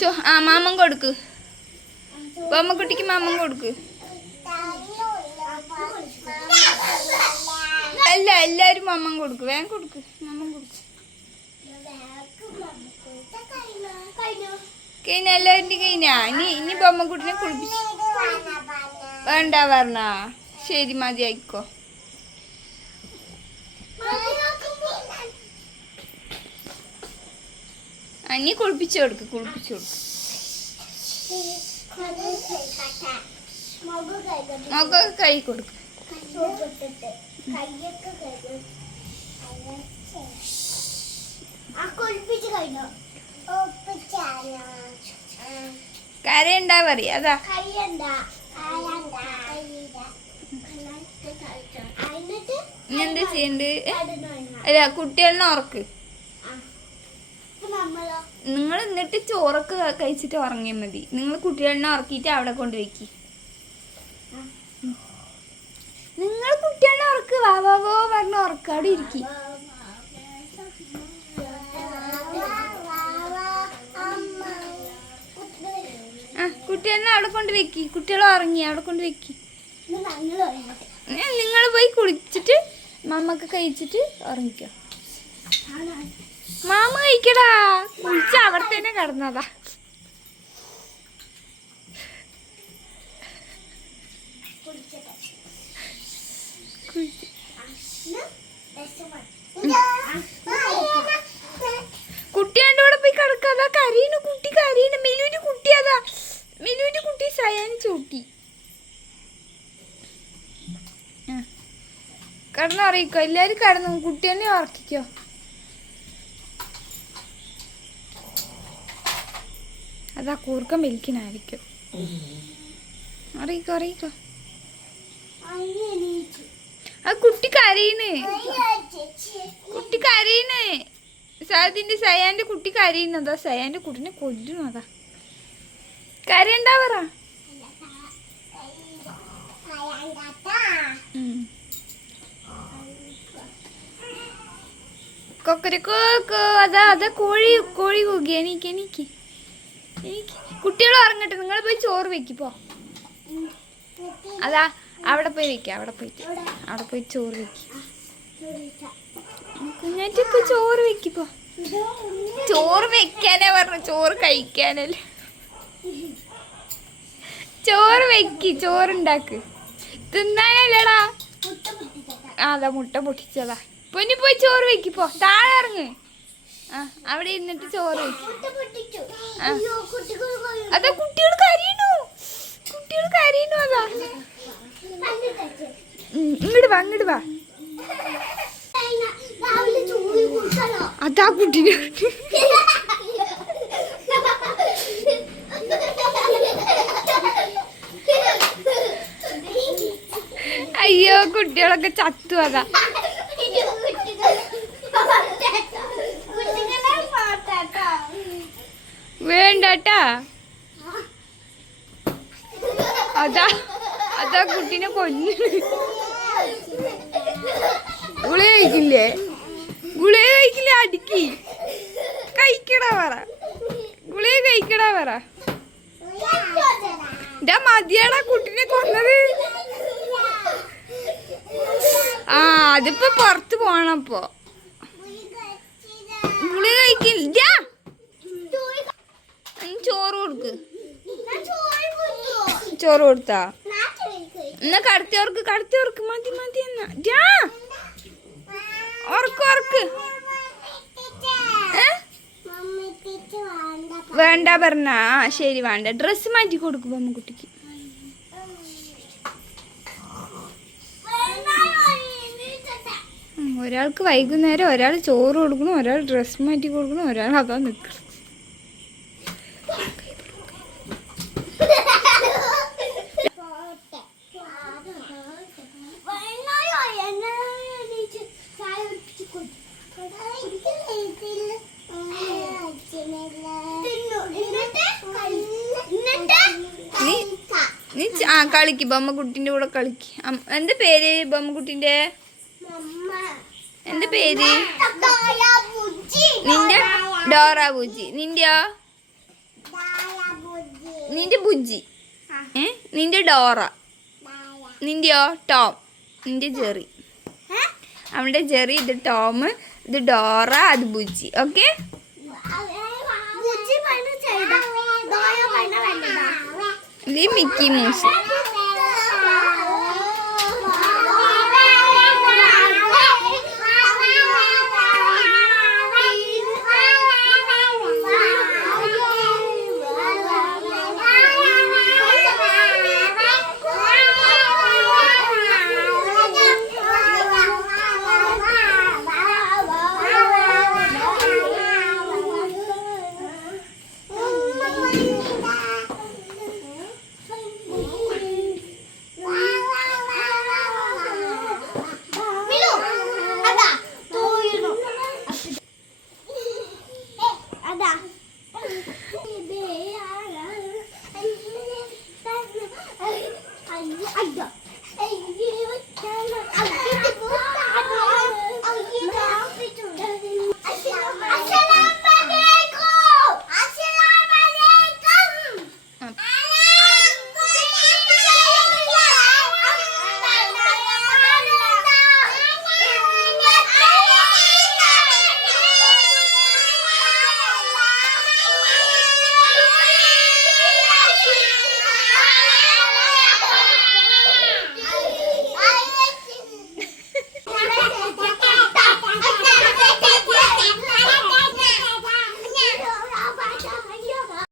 ചോ ആ മാമൻ കൊടുക്ക്. ബൊമ്മക്കുട്ടിക്ക് മാമൻ കൊടുക്ക്. അല്ല എല്ലാരും മാമൻ കൊടുക്ക്. വേഗം കൊടുക്ക്. മാമൻ കൊടുക്ക്. കഴിഞ്ഞ എല്ലാവരും കഴിഞ്ഞാ ഇനി ഇനി ബൊമ്മക്കുട്ടിനെ കുളിപ്പിച്ചു. വേണ്ട പറഞ്ഞ ശരി മതി ഇനി കുളിപ്പിച്ചു കൊടുക്ക് കുളിപ്പിച്ചു കൊടുക്ക്. മുഖമൊക്കെ കൈ കൊടുക്ക്. കരയുണ്ടാ പറയ അതാ. ഇനി എന്താ ചെയ്യണ്ട്? അല്ല കുട്ടികളിനെ ഉറക്ക്. നിങ്ങൾ എന്നിട്ട് ചോറൊക്കെ കഴിച്ചിട്ട് ഉറങ്ങിയാൽ മതി. നിങ്ങൾ കുട്ടികളെ ഉറക്കിയിട്ട് അവിടെ കൊണ്ടുവയ്ക്ക് നിങ്ങൾ കുട്ടികളെ ഉറക്ക്. വാ വാ വാ പറഞ്ഞ ഇരിക്കി. കുട്ടികളെ അവിടെ കൊണ്ട് വെക്കി. കുട്ടികളെ ഉറങ്ങി അവിടെ കൊണ്ട് വെക്കി. നിങ്ങൾ പോയി കുളിച്ചിട്ട് മമ്മക്ക് കഴിച്ചിട്ട് ഉറങ്ങിക്കോ. കഴിക്കടാ കുളിച്ച് അവിടെ തന്നെ കിടന്നതാ. കുട്ടി കൂടെ പോയി കിടക്കാതാ കരീന കുട്ടി കരീന മിലുവിന്റെ കുട്ടി അതാ. മിലുവിന്റെ കുട്ടി സയാൻ ചൂട്ടി. കിടന്നുറങ്ങിക്കോ എല്ലാരും കടന്നു. കുട്ടി തന്നെ ഉറക്കിക്കോ. അതാ കൂർക്കം വലിക്കനായിരിക്കും അറിയിക്കോ അറിയിക്കോ. ആ കുട്ടി കരയുന്നേ. കുട്ടി കരയുന്നേ. സാദിന്റെ സയാന്റെ കുട്ടി കരയുന്നതാ സയാന്റെ കുട്ടിനെ കൊല്ലുന്നതാ കരയണ്ടാ പറ. കൊക്കരക്കോക്കോ അതാ അതാ കോഴി കോഴി കൂകി. എണീക്ക് എണീക്ക്. കുട്ടികൾ ഉറങ്ങട്ടെ നിങ്ങൾ പോയി ചോറ് വെക്കിപ്പോ അതാ അവിടെ പോയി വെക്ക അവിടെ പോയിട്ട് അവിടെ പോയി ചോറ് വെക്ക്. കുഞ്ഞാറ്റി പോയി ചോറ് വെക്കിപ്പോ ചോറ് വെക്കാനാ പറഞ്ഞു ചോറ് കഴിക്കാനല്ല. ചോറ് വെക്ക് ചോറുണ്ടാക്ക്. തിന്നാനല്ലേടാ. അതാ മുട്ട പൊട്ടിച്ചതാ. പൊന്നി പോയി ചോറ് വെക്കിപ്പോ താഴെ ഇറങ്ങ്. അവിടെ ഇരുന്നിട്ട് ചോറ് അതാ കുട്ടികൾ കരയണു കുട്ടികൾ കരയണു അതാ. ഇങ്ങോട്ട് ഇങ്ങട് വാ ഇങ്ങട് വാ. അതാ കുട്ടി അയ്യോ കുട്ടികളൊക്കെ ചത്തു അതാ. വേണ്ടട്ടാ. അതാ അതാ കുട്ടീനെ കൊല്ലു ഗുളിക കഴിക്കില്ലേ? ഗുളിക കഴിക്കില്ലേ? അടുക്കി. കഴിക്കടാ പറ. ഗുളിക കഴിക്കടാ പറ. ഇതാ മതിയാടാ കുട്ടീനെ കൊന്നത്. ആ അതിപ്പോ പുറത്ത് പോണപ്പോ ഗുളിക കഴിക്കില്ല. ചോറ് കൊടുക്ക്. ചോറ് കൊടുത്താ. എന്നാ കടത്തിയോർക്ക് കടത്തിയോർക്ക് മതി മതി എന്നാ. ഓർക്ക് ഓർക്ക്? വേണ്ട പറഞ്ഞ. ആ ശരി വേണ്ട. ഡ്രസ്സ് മാറ്റി കൊടുക്കും അമ്മക്കുട്ടിക്ക് കുട്ടിക്ക് ഒരാൾക്ക് വൈകുന്നേരം ഒരാൾ ചോറ് കൊടുക്കണം ഒരാൾ ഡ്രസ്സ് മാറ്റി കൊടുക്കണം ഒരാൾ അതാ നിൽക്കണം നീ ആ കളിക്ക്. ബൊമ്മക്കുട്ടിന്റെ കൂടെ കളിക്ക്. എന്താ പേര് ബൊമ്മക്കുട്ടിന്റെ? എന്താ പേര്? നിന്റെ ഡോറ ബുജി നിന്റെയോ? നിന്റെ ബുജ്ജി. ഏ? നിന്റെ ഡോറ. നിന്റെയോ? ടോം. നിന്റെ ജെറി. അവളുടെ ജെറി ഇത് ടോം ഇത് ഡോറ അത് ബുജ്ജി. ഓക്കെ? ഇത് മിക്കി മൂസ്.